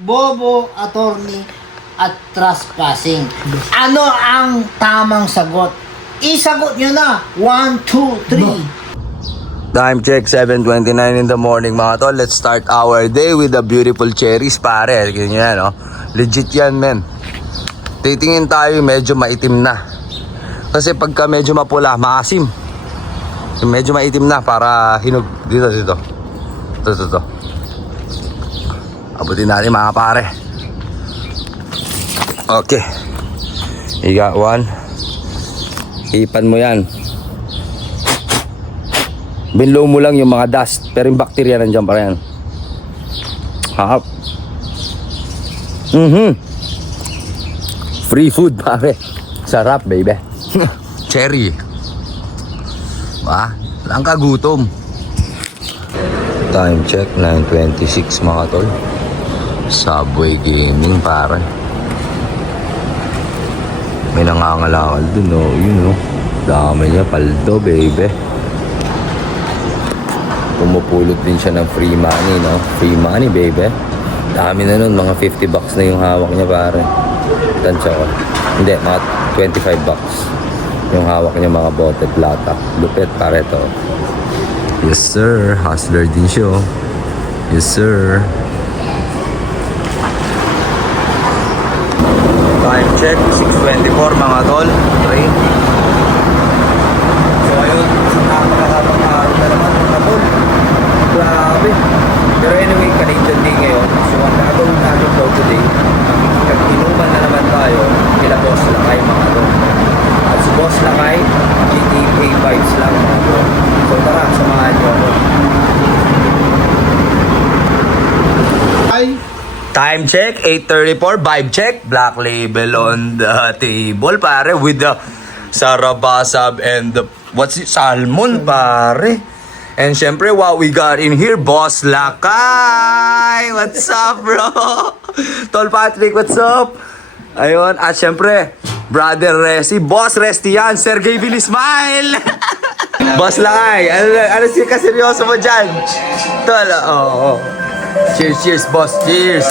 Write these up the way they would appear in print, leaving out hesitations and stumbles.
bobo, attorney, at trespassing. Ano ang tamang sagot? Isagot nyo na. 1, 2, 3. Time check, 7:29 in the morning mga tol. Let's start our day with the beautiful cherries, pare. Ganyan, no? Legit yan, men. Titingin tayo, medyo maitim na. Kasi pagka medyo mapula, maasim. Medyo maitim na para hinog. Dito. Ito. Abutin natin mga pare. Okay. You got one. Ipan mo yan. Binlow mo lang yung mga dust. Pero yung bacteria nandiyan pa rin. Hap. Free food pare. Sarap baby. Cherry. Walang kagutom. Time check 9:26 mga tol. Subway gaming pare. May nangangalakal dun, oh. Yun, oh. Dami niya, paldo, baby. Pumupulot din siya ng free money, no? Free money, baby. Dami na nun, mga 50 bucks na yung hawak niya, pare. Tansya ko. Hindi, mga 25 bucks. Yung hawak niya, mga bote, plata. Lupit, pare, to. Yes, sir. Hustler din siya, oh. Yes, sir. Time check, 6:24 mga tol. Train. So ayun, napakasabang araw na naman mga tol. Grabe. Pero anyway, Canadian Day ngayon. So ang gagawin natin daw today, inuman na naman tayo kila Boss Lakay mga tol. At si Boss Lakay, GTA vibes lang mga tol. So tara, samahan nyo ako. Time check, 8:34, vibe check, black label on the table, pare, with the sarabasab and the, what's it, salmon, pare. And syempre, what we got in here, Boss Lakay! What's up, bro? Tol Patrick, what's up? Ayun, at syempre, Brother Resi, Boss Resti yan, Sergey Bilismail! Boss Lakay, ano si kaseryoso mo dyan? Tol, oo. Cheers, boss. Cheers.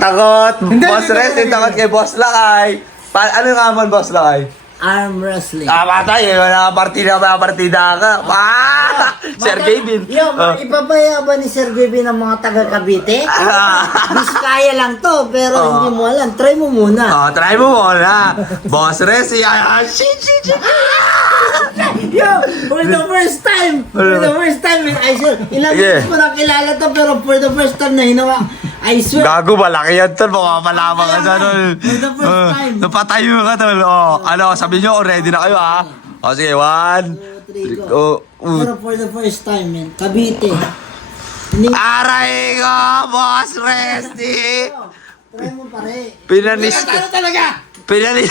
Takot. Boss Rest, takot kay Boss Lakay. Ano nga man, Boss Lakay? Arm wrestling. Patay. Wala partida ka. Sergey Bin. Ipapaya ba ni Sir Gavin ng mga taga Cavite? Biskaya lang to, pero hindi mo alam. Try mo muna. Try mo muna. Boss Rest, shit. Yo, for the first time, I swear, ilang years ko na kilala to, pero for the first time na hinawa, I swear. Gago, malaki yan tol. Makamalama ka dyan, tol. For the first time. Napatayo ka, tol. Ano, sabi nyo, ready na kayo, ha? O, sige, 1, 3, go. Pero for the first time, man, Cavite. Aray ko, Boss Resty! Try mo pare. Pinanis ka. Ano talaga? Pinanis.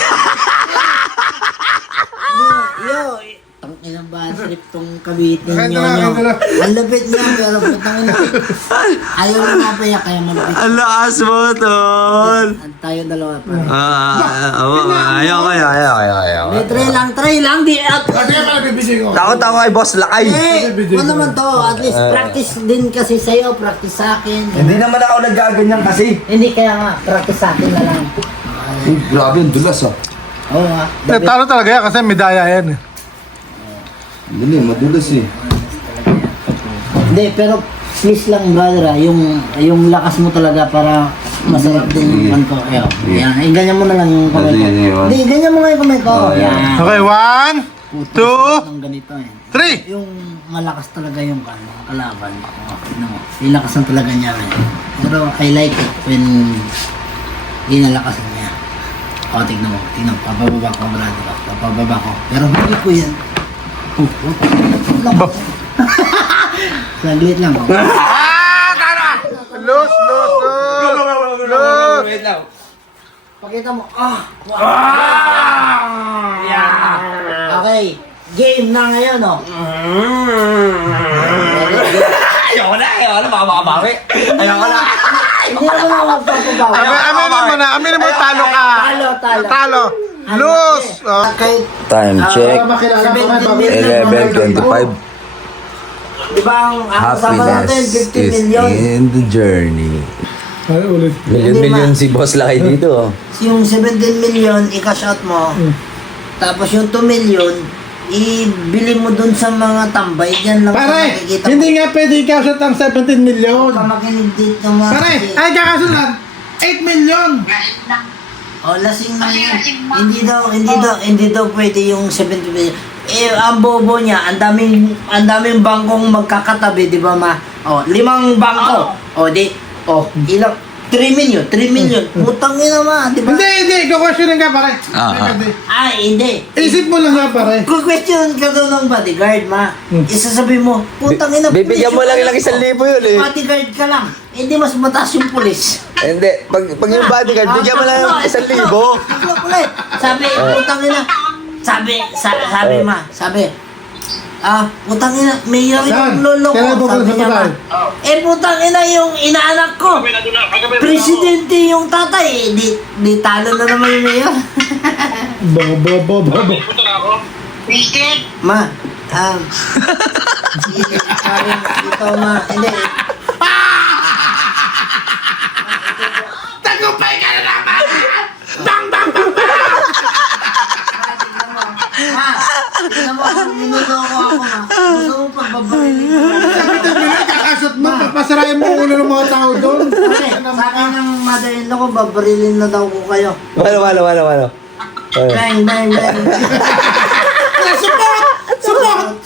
Yo, tangina ba trip tong Cavite nyo. Ang lapit niya, pero putangin na. Ayaw na mapaya, kaya malapit. Ang lakas mo, tol. Tayo dalawa pa. Ayaw. Try lang, di out. Takot ako kay Boss Lakay. Ano naman to, at least practice din kasi sa'yo, practice sa akin. Hindi naman ako nagaganyan kasi. Hindi, kaya nga, practice sa akin na lang. Grabe, ang dulas, ah. Oo nga. Talo talaga yan kasi medaya yan. Hindi, madulas eh. Hindi, pero please lang brother yung lakas mo talaga para masarap din yung ko. Yan, ganyan mo na lang yung kamay ko. Hindi, ganyan mo nga yung kamay ko. Yan. Okay, 1, 2, Ang ganito yan. 3. Yung malakas talaga yung kalaban. No, ilakasan talaga niya. Pero I like it when inalakasan niya. Tignan mo, papababa ko brother. Papababa ko. Pero hindi ko yan. Saglit lang. Loose. Wait lang. Pakita mo. Yeah. Okay. Game na ngayon, no? Ayoko na, makabawi. Ayoko na. Hindi naman ako magpapabawi. Amin naman, talo ka. Talo. Loose. Okay. Time check. 11:25. Di ba ang kasama natin, 50 million. in the journey. Ay, ulit. Million si Boss Lakay dito. Oh. Yung 17 million, i-cash out mo. Tapos yung 2 million, ibili mo dun sa mga tambay. Yan lang Pare, makikita hindi nga pwede i-cash out ang 17 million. makinig dito mga Pare, ay kakaso lang. 8 million. oh, lasing na yan. Hindi daw pwede yung 70 million. Eh, ang bobo niya, ang daming bangkong magkakatabi, di ba ma? Oh, 5 bangko. Oh, ilang? 3 million. Putang ina ma, di ba? Hindi. Kukwestiyonin ka, pare. Hindi. Isip mo lang nga, pare. Kung-question ka daw ng bodyguard, ma. Isasabi mo, putang ina. Bibigyan mo lang ilang 1,000 yun eh. Bodyguard ka lang. Hindi mas mataas yung pulis. Hindi, pag yung bodyguard, bigyan mo lang ng 1,000. Sabi, putang ina. Sabi, putang ina, mayor yung lolo ko. Kailan Sabi niya ma. Putang ina yung inaanak ko. Presidente yung tatay. Di talo na naman yung mayor. Baba. Ma, ito ma, hindi. Tagumpay ka na naman! Bang! Ma, tignan mo, minuto ako ma. Gusto mo pagbabarilin ko. Kakasot mo, papasarayan mo ulo ng mga tao doon. Pare, sa akin ng mother-in-law ko, babarilin na daw ko kayo. Walo. Bang! Support!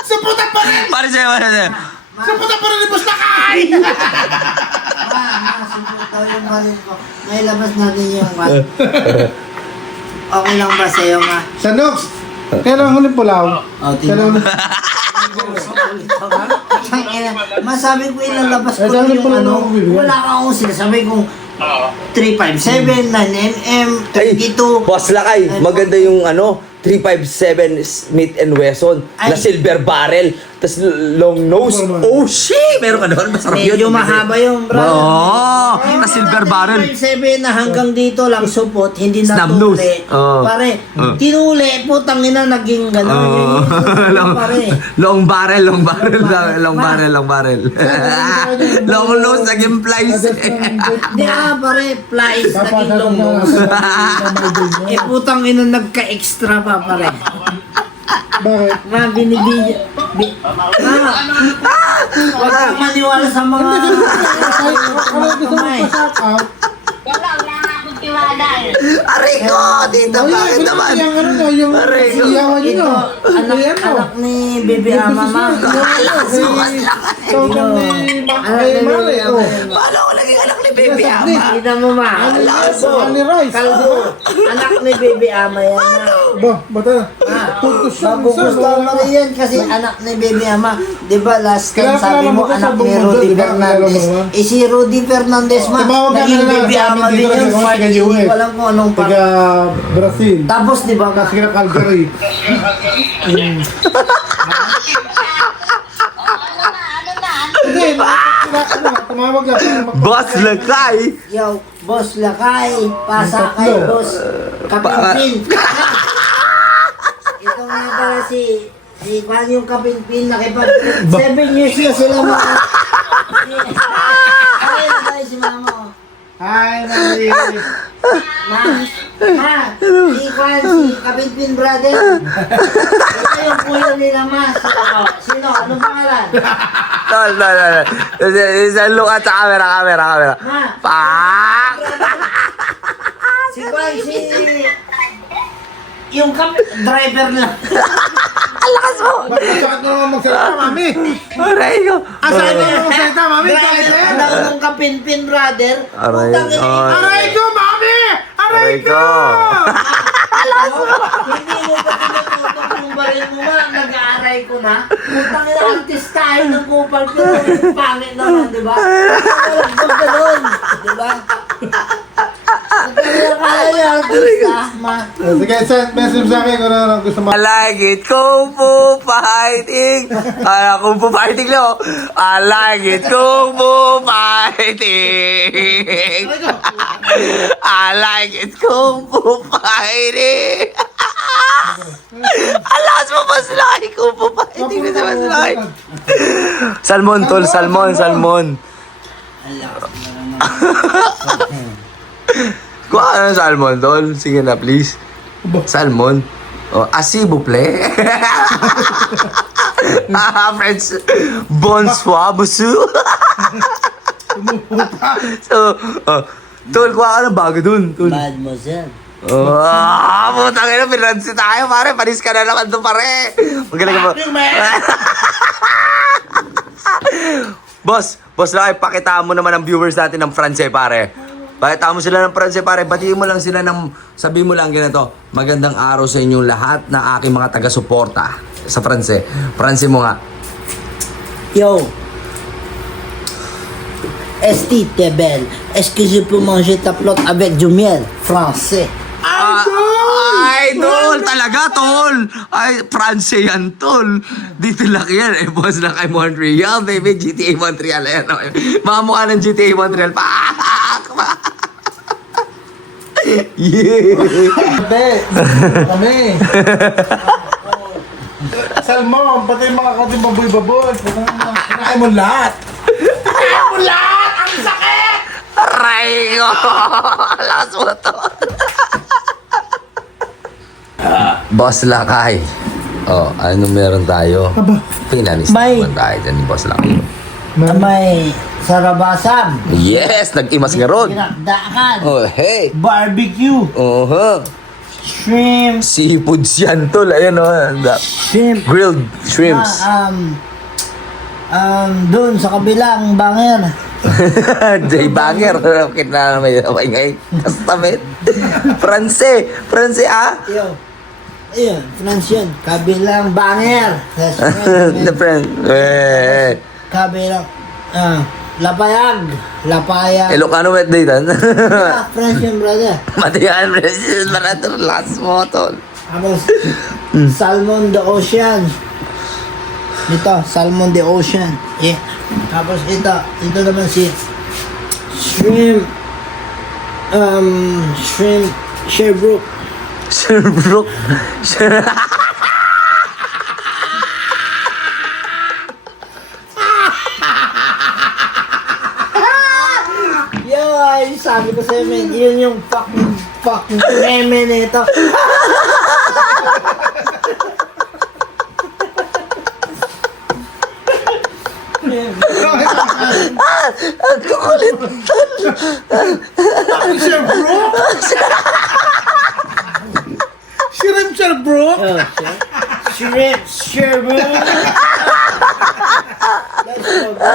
Supportan pa rin! Pare sa'yo. Supportan pa rin ni Boss Lakay! Support daw yung maril ko. Nailabas natin yung okay lang ba sa'yo ma? Sa Nox, kailan huling pulaw? Tingnan mo. Kailan... Masabi ko ilalabas ko Dami yung pala na ako bibigyan. wala ka akong sinasabi kung 357, 9mm, Ay, 32. Boss Lakay, maganda yung 357 Smith & Wesson na Ay. silver barrel, tas long nose. Oh, shit! Meron ka doon? Masarap yun. Medyo mahaba yung brother. Oo, na silver barrel. 357 na hanggang dito lang supot, hindi na Snub nose. tuli. Oo. Pare, tinuli, putang ina, naging gano'n. Oh, long, Pare. long barrel. Long barrel. Long nose, naging flies. Hindi pare, flies, naging long nose. Putang ina, nagka-extra pa, pare. Bakit? Ma, binibigyan. Huwag kang maniwala sa mga... Ano gusto mo pa-shout out? Aray ko, dito, bakit naman? Yung ano no, yung Aray ko. siyawan nyo. Anak ni Bibi Ama, ma. Ikaw ni Mare. Paano ko naging anak ni Baby Ama? Tignan mo, ma. Ani Rice. Kalbo. Anak ni Bibi Ama yan, ma. Bata. Magugustuhan mo rin yan kasi anak ni Baby Ama. Di ba last time Kaya sabi mo kilala mo anak sa ni buong Rudy mundo, di ba? Fernandez. Kilala mo, Si Rudy Fernandez, ma. Tumawag ka Naging na lang Baby sa Ama amin din dito, yun. taga Hindi US. ko alam kung anong pa. Taga Brazil. Tapos, di ba, ma? Kasi ka Calgary. Hindi, tumawag lang. Boss Lakay! Yo, Boss Lakay, pasakay, Boss Kapinpin. Ito nga pala si Juan yung Kapinpin, nakipag 7 years na sila mga... Ay, na tayo si mama ko. Hi, Nari. Si Juan, si Kapinpin brother. Ito yung kuya nila, ma. Sino? Anong pangalan? No. Isang look at sa camera. Ma. Pak! Si Juan, yung driver lang. Bakit sakit mo naman magsalita, mami? Aray ko! Asaan mo naman magsalita, mami? Kahit Driver yan. lang ng Kapinpin brother. Aray Putang ko. ina, Aray ko, mami! Aray ko! Hindi mo pa tinututok yung baril mo ba? Nag-aaray ko na. Putang ina, artistahin ng kupal pero yung pangit naman, di ba? Huwag ganun, di ba? Kaya niya, artista, ma. Sige, send message sa akin kung ano gusto mo. I like it, Kung Fu Fighting! Kung Fu Fighting lang, I like it, Kung Fu Fighting! I like it, Kung Fu Fighting! Alas mo pa sila kay Kupo pa. Hindi ko naman sila kay. Salmon, tol. Salmon. Kuha ka ng salmon, tol. Sige na, please. Salmon. Oh, asi, buple. Friends. Bonsoir, busu. So, tol, kuha ka ng bago dun, tol. Mademoiselle. Putang ina, pinansi tayo, pare. Panis ka na naman doon, pare. Magaling ka mo. Boss Lakay, pakita mo naman ang viewers natin ng France, pare. Pakita mo sila ng France, pare. Batiin mo lang sila ng, sabi mo lang ganito, magandang araw sa inyong lahat na aking mga taga-suporta sa France. France mo nga. Yo. Esti te belle. Est-ce que je peux manger ta plotte avec du miel? Français. Idol! Talaga, tol! Ay, France yan, tol. Dito lang yan. Boss na kay Montreal, baby. GTA Montreal. Ayan, mga mukha ng GTA Montreal. Pak! Yeah! Kami. Salmon, pati yung mga konting baboy-baboy. Kaya mo lahat. Aray ko! Lakas mo to. Boss Lakay. Oh, ano meron tayo? Pinanis May- naman tayo dyan ni Boss Lakay. Na may sarabasab. Yes! Nag-imas nga ron. Dinakdakan. Oh, hey! Barbecue. Oh, Shrimp. seafoods yan, tol. Ayan, oh. Shrimp. Grilled shrimps. Doon sa kabilang banger. Jay Banger. Kita na may ngay. Kastamit. France, ah? Yo. Ayun, France yun. Kabilang banger. The friend. Kabilang. Lapayag. Lapayag. Ilocano wet day tan. France yun, brother. Matiyan, President Marator. Last mo, tol. Tapos, Salmon the Ocean. Ito, Salmon the Ocean. Yeah. Tapos ito naman si Shrimp. Shrimp Sherbrooke. Sherbrooke. Yo, ay, sabi ko sa'yo, man, yun yung fucking meme nito. Ang kukulit. Shrimp, bro. Oh, Shrimp Sherbrooke. Let's go, bro.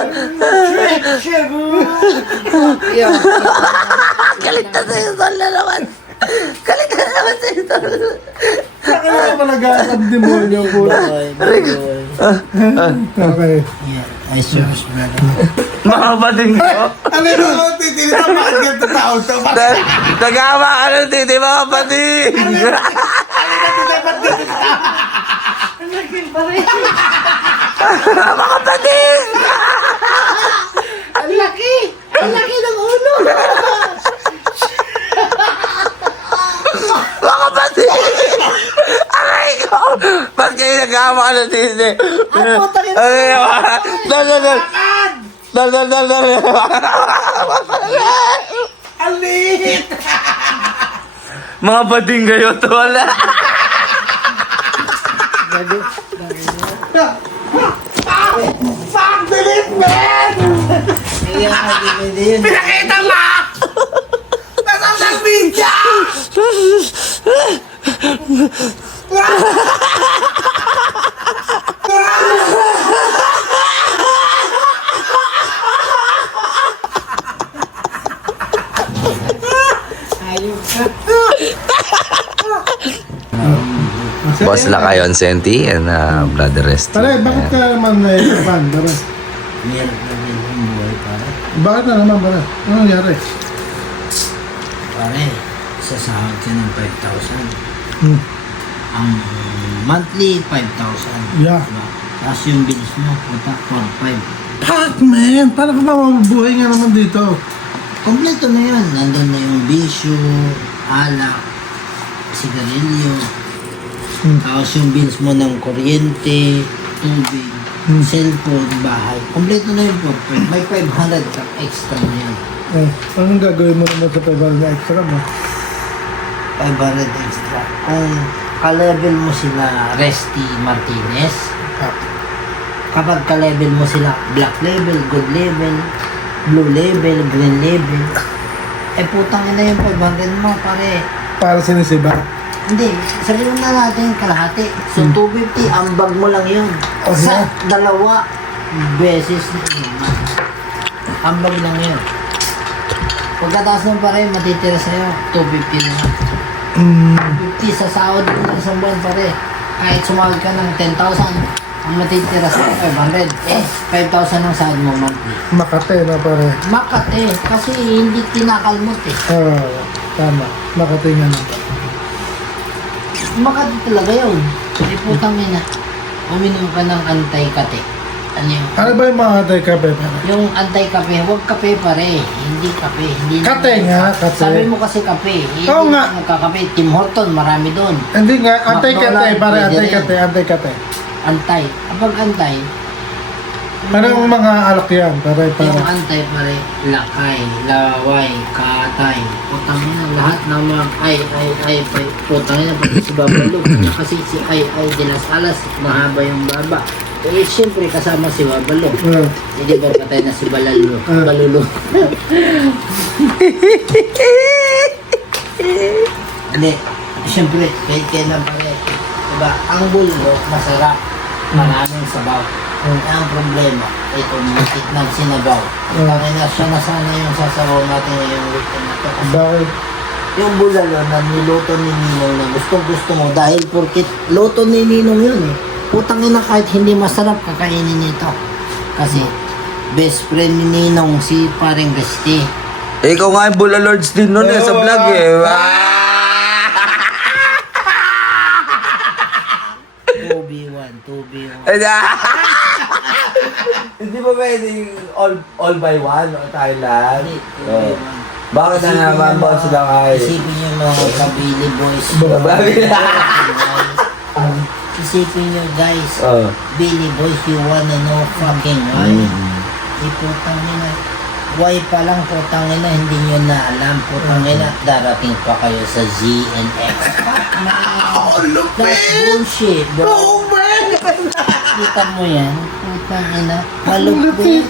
Shrimp Sherbrooke. Yo. Galit na sa'yo, tol na naman. Galit na naman sa'yo, tol. Kaya ka talaga ang demonyo ko. Okay. Yeah, I serve, brother. Mga bading ko. Ano yung mga titinita? Bakit ganito tao to? Nagama ka ng titi, mga bading. Mga bading. Ang laki! Ang laki ng ulo! Mga bading. Aray ko. Ba't kayo nagama ka ng titi? Ano, takin mo? Dal. Alit! Mga bading kayo, tol. Fuck, delete, man! Yun. Pinakita mo! Nasa social media! Boss Lakay on Senti and Brother Rest. Tara, bakit ka naman fan? Tara. Meron na rin yung buhay, pare. Bakit na naman, pare? Ano nangyari? Pare, sasahod ka ng 5,000. Ang monthly, 5,000. Yeah. Diba? Tapos yung bills mo, puta, 4,500. Fuck, man! Paano ka ba mabubuhay nga naman dito? Kompleto na yun. Nandun na yung bisyo, alak, sigarilyo, Tapos yung bills mo ng kuryente, tubig, cellphone, bahay. Kompleto na yung 4.5. May 500 ka extra na yan. Anong gagawin mo naman sa 500 na extra mo? 500 extra. Kung ka-level mo sila Resty Martinez, kapag ka-level mo sila black level, good level, blue level, green level, putang ina yung 500 mo, pare. Para sinisiba. Hindi, sabihin na natin kalahati. So, 250, ambag mo lang yun. Oh, Sa yeah. 2 beses na yun. Ambag lang yun. Pagkataas mo pare, matitira sa'yo, 250 na. 250 sa sahod mo ng isang buwan pare. Kahit sumahod ka ng 10,000, ang matitira sa'yo, 500. 5,000 ang sahod mo monthly. Makate na pare. Makate, kasi hindi kinakalmot eh. Tama. Makate nga na. Makati talaga yun. Putang ina. Uminom ka ng anti-kate. Ano yun? Ano ba yung mga atay kape pare? Yung anti-kape, huwag kape pare. Hindi kape. Hindi Kate nga, kate. Sabi mo kasi kape. Hindi Oo nga. ka magkakape. Tim Horton, marami doon. Hindi nga, antay kate McDonald's, pare, pwede antay rin. kate, antay kate. Antay. Kapag antay, Parang mga alak yan, pare, yung pare. antay pare, lakay, laway, katay. Putang ina, lahat ng mga putang ina, pati si Babalo. Kasi si ay de las Alas, mahaba yung baba. Eh, siyempre kasama si Babalo. Hindi ba patay na si Balalo? Balulo. Hindi. Siyempre, kahit kailan pare. Diba, ang bullo, masarap. Maraming sabaw. Ang problema, ito, mutik ng sinabaw. Kaya na siya na sana yung sasabaw natin ngayong weekend na to. Bakit? Yung bulalo na niluto ni Ninong na gustong-gusto mo dahil porkit luto ni Ninong yun eh. Putang ina kahit hindi masarap kakainin nito. Kasi best friend ni Ninong si Paring Resty. Ikaw nga yung Bula Lords din nun sa vlog eh. 2v1, 2v1. Hindi ba pwedeng all by one o tayo lahat? Hindi, Oh. 2v1. Bakit na naman ba sila kay... Isipin nyo mga kabili boys. Isipin nyo guys. Oh. Billy boys, you wanna know fucking why? Putang ina. Why pa lang putang ina, hindi nyo na alam. Putang ina, darating pa kayo sa Z and X. That's bullshit, bro. Oh man! Kita mo yan? Putang ina. Malupit.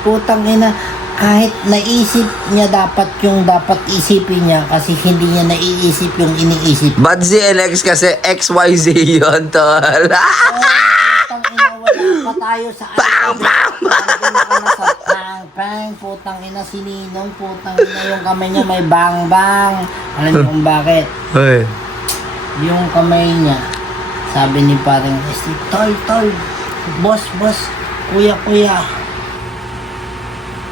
Putang ina. Kahit naisip niya dapat yung dapat isipin niya kasi hindi niya naiisip yung iniisip. But ZLX kasi XYZ yun, tol. Putang ina, wala pa tayo sa pang, putang ina si Ninong, putang ina yung kamay niya may bang-bang. Alam niyo kung bakit? Hey. Yung kamay niya, sabi ni parang Steve, tol, boss, kuya,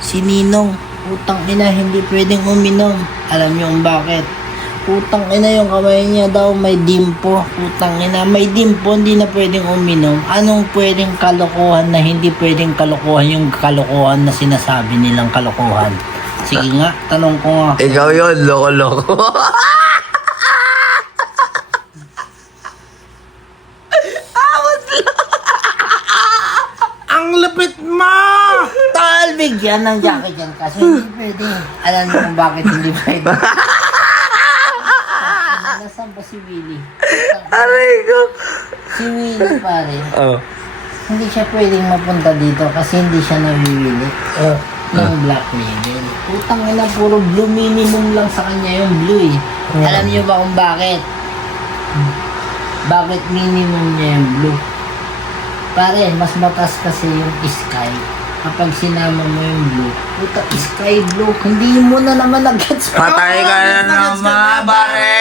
si Ninong, putang ina, hindi pwedeng uminom. Alam niyo kung bakit? Putang ina yung kamay niya daw may dimpo. Putang ina, may dimpo, hindi na pwedeng uminom. Anong pwedeng kalokohan na hindi pwedeng kalokohan yung kalokohan na sinasabi nilang kalokohan? Sige nga, tanong ko nga. Ikaw yun, loko-loko. Ang lapit mo! Tal, bigyan ng jacket yan kasi hindi pwede. Alam niyo kung bakit hindi pwede. Nasaan ba si Willie? Aray ko. Si Willie pare, Oh. hindi siya pwedeng mapunta dito kasi hindi siya namimili ng black label. Putang ina, puro blue minimum lang sa kanya yung blue eh. Alam niyo ba kung bakit? Bakit minimum niya yung blue? Pare, mas mataas kasi yung sky. Kapag sinama mo yung blue, puta, sky blue. Hindi mo na naman nag-gets. Patay ka na naman, pare!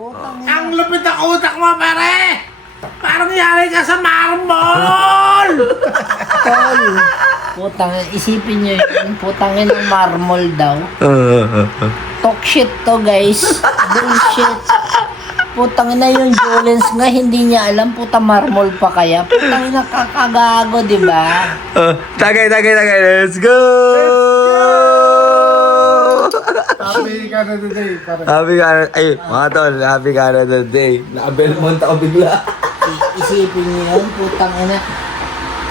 Putang ina. Ang lapit ang utak mo, pare! Parang yari ka sa marmol! Tol. Putang ina, isipin nyo yun. Putang ina, marmol daw. Talk shit to, guys. Bullshit. Putang ina yung Jolens nga, hindi niya alam. Puta, marmol pa kaya. Putang ina, kakagago, di ba? Tagay. Let's go! Shit Happy Canada Day. Pare. Happy Canada... Ay, mga tol, Happy Canada Day. Naka-Belmont ako bigla. Isipin niyo yun, putang ina.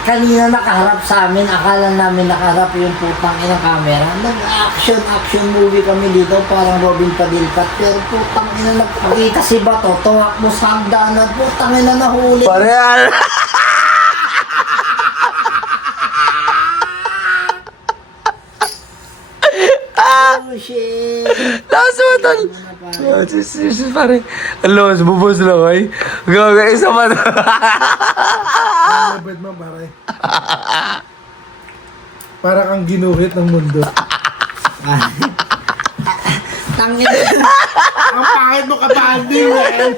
Kanina nakaharap sa amin, akala namin nakaharap yung putang ina camera. Nag-action movie kami dito, parang Robin Padilkat. Pero putang ina, nagpakita si Bato, tuwak mo sa hagdan at putang ina nahuli. Pareal! Oh shit. Lakas mo, tol. Oh, sis, pare. Alos, bubos lang, ay. Gaga, isa man. Mabait mo, pare. Para kang ginuhit ng mundo. Tangin. Ang pangit mo kabandi, man.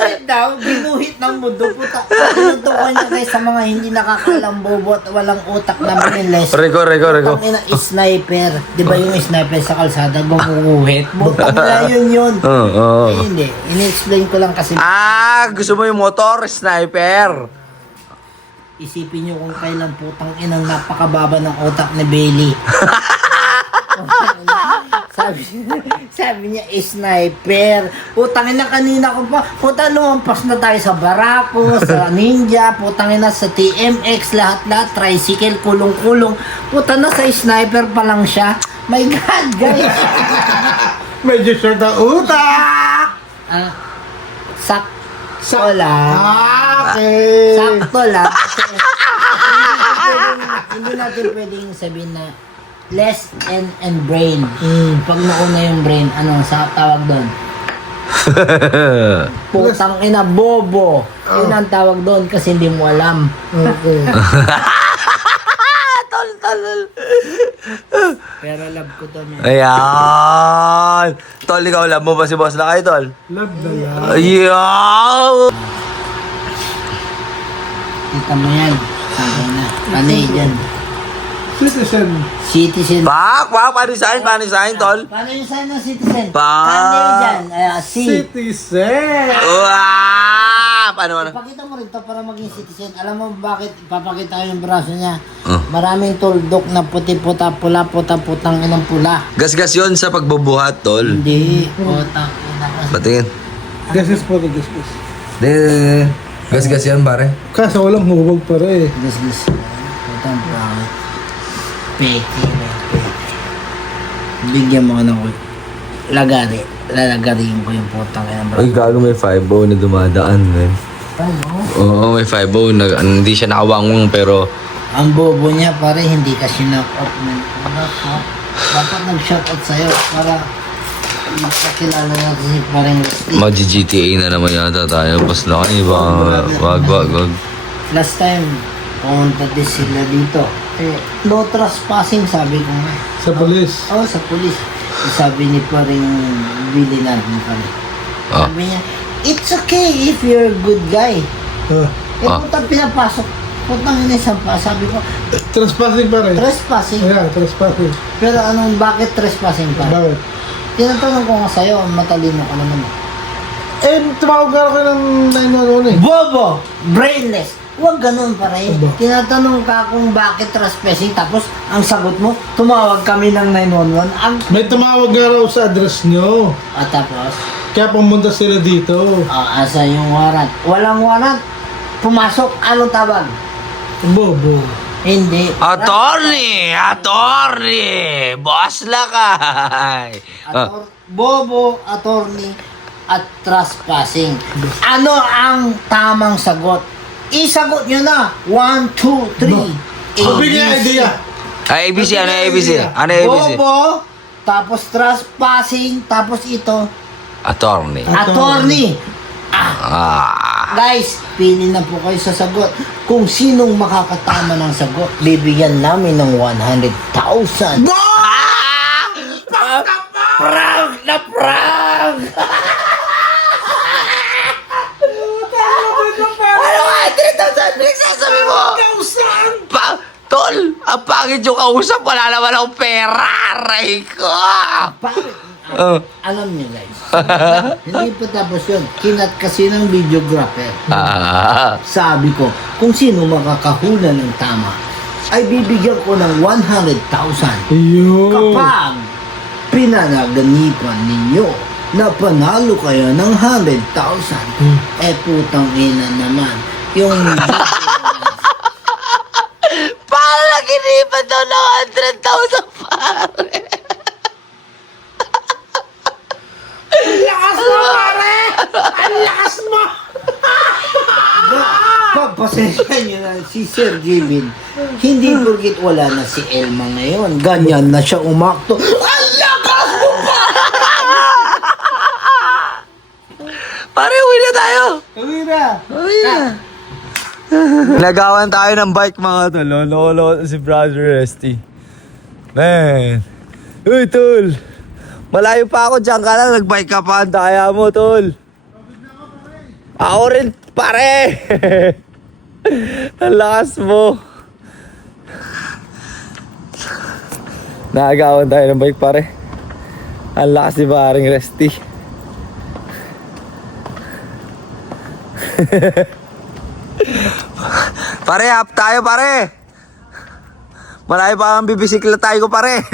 Wait daw, ginuhit ng mundo. Puta, pinutukan niya kayo sa mga hindi nakakalang bobo at walang utak na maniles. Reko. Tangin na sniper. Di ba yung sniper sa kalsada gumuguhit? Butang na yun. Oo. Ay, hindi. Ini-explain ko lang kasi. Gusto mo yung motor, sniper. Isipin nyo kung kailan putang inang napakababa ng utak ni Bailey. sabi niya, sniper. Putang ina, kanina ko pa. Putang lumampas na tayo sa Barako, sa Ninja, putang ina sa TMX, lahat-lahat, tricycle, kulong-kulong. Putang na sa sniper pa lang siya. My God, guys. Medyo short ang utak. Sakto lang. Okay. Sakto lang. Hindi natin pwedeng sabihin na less and brain. Pag nauna yung brain, ano sa tawag doon? Putang ina, bobo. Yun ang tawag doon kasi hindi mo alam. Okay. Tol. Pero love ko to. Man. Ayan. Tol, ikaw, love mo ba si Boss Lakay, tol? Love na lang. Ayan. Kita mo yan. Sabi na. Panay dyan. Citizen. Paano sign, tol? Paano yung sign ng citizen? Pa- Panay dyan. Citizen. Paano? Ipakita mo rin to para maging citizen. Alam mo bakit ipapakita ko yung braso niya? Oh. Maraming tuldok na puti-puta, pula-puta, putang inang pula. Gasgas yun sa pagbubuhat, tol. Hindi. Putang ina kasi. Patingin. Gases po, gases. Gasgas yan, pare. Kaso walang hubog pare. Gus. Putang pangit. Peke. Bigyan mo ka ng lagari. Lalagarin ko yung putang inang braso. Ay, gago may 5-0 na dumadaan, man. Ano? Oo, may 5-0 na hindi siya nakawangwang pero Ang bobo niya pare, hindi ka knock-out man. Dapat nag-shoutout sa'yo para magkakilala natin si pareng Rusty. mag-GTA na naman yata tayo. Boss Lakay, wag. Last time, pumunta din sila dito. No trespassing, sabi ko nga. Sa polis. Oo, sa polis. Sabi ni pareng Billy natin pare. Ah. Sabi niya, it's okay if you're a good guy. Putang pinapasok. Putang inisan pa. Sabi ko, Trespassing pare. trespassing. Yeah, trespassing. Pero bakit trespassing pa? Bakit? Tinatanong ko nga sa'yo, matalino ka naman. Tumawag ka ng 911 eh. Bobo! Brainless! Huwag ganun pare. Aba. Tinatanong ka kung bakit trespassing, tapos ang sagot mo, tumawag kami ng 911. May tumawag nga raw sa address nyo. At tapos, Kaya pumunta sila dito. asa yung warrant? Walang warrant. Pumasok, anong tawag? Bobo. Hindi. Attorney! Boss Lakay! Bobo, attorney, at trespassing. Ano ang tamang sagot? Isagot nyo na. 1, 2, 3. Bigyan idea. ABC, ano ABC? Ano ABC? Bobo, tapos trespassing, tapos ito, Attorney. attorney. Guys, pili na po kayo sa sagot. Kung sinong makakatama ng sagot, bibigyan namin ng 100,000. Prank na prank! Ano nga, 3,000 sabi mo? Tol, ang pangit yung kausap. Wala naman akong pera. Aray ko. Alam niyo guys, hindi pa tapos yun. Kinat kasi ng videographer. Sabi ko, kung sino makakahula ng tama, ay bibigyan ko ng 100,000. Ayun. Kapag pinanaganipan ninyo na panalo kayo ng 100,000. Eh putang ina naman. Yung Paano naginipan daw ng 100,000 pare? Pagpasensya nyo na si Sir Jimmy, hindi porkit wala na si Elma ngayon, ganyan na siya umakto. Ang lakas mo pa! Pare, uwi na tayo! Uwi na. Uwi na! Nagawan tayo ng bike mga tol. Lolo si Brother Resty. Man! Uy, tol! Malayo pa ako, dyan ka lang. Nagbike ka pa. Ang daya mo, tol. Ako rin, pare! Ang lakas mo. Nagawan tayo ng bike, pare. Ang lakas ni paring Resty. Pare, hap tayo, pare. Malayo pa ang bibisikla tayo ko, pare.